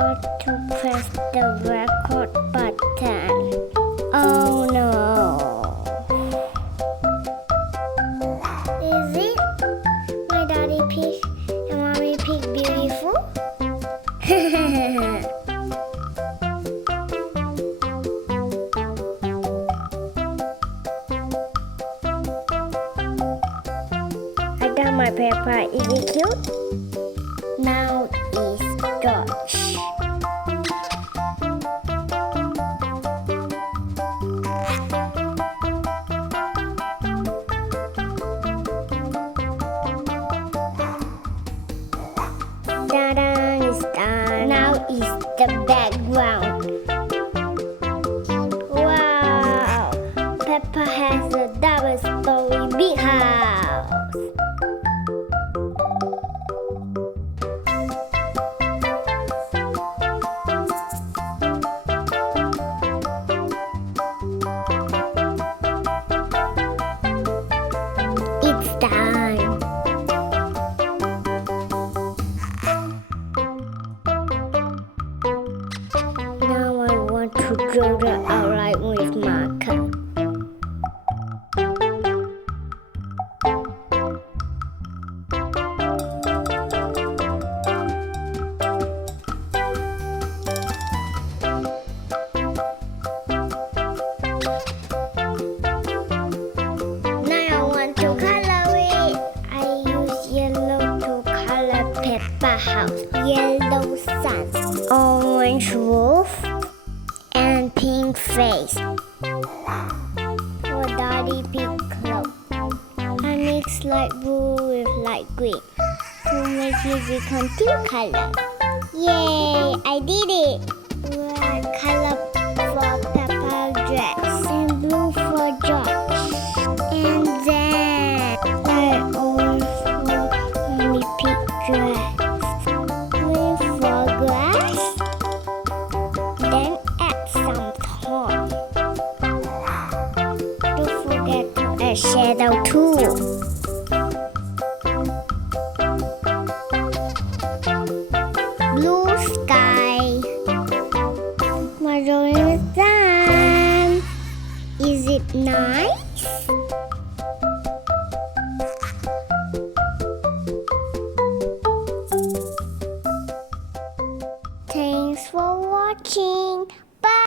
forgot to press the record button. Oh no. Is it my daddy pig and mommy pig beautiful? I got my Peppa. Is it cute? Now is George. Ta-da, it's done. Now is the background. Wow! Peppa has a double-story big house. It's done. Now I want to draw the outline with marker. Now I want to color it. I use yellow to color Peppa house. Yellow sun, orange roof, and pink face. For Daddy Pig clothes, I mix light blue with light green to make it become two colors. Yay! I did it! Red color for Peppa dress and blue for George. And then light orange for Mommy Pig dress. Green for grass. Then add some thorn. Don't forget to add shadow too. Blue sky. My drawing is done. Is it nice?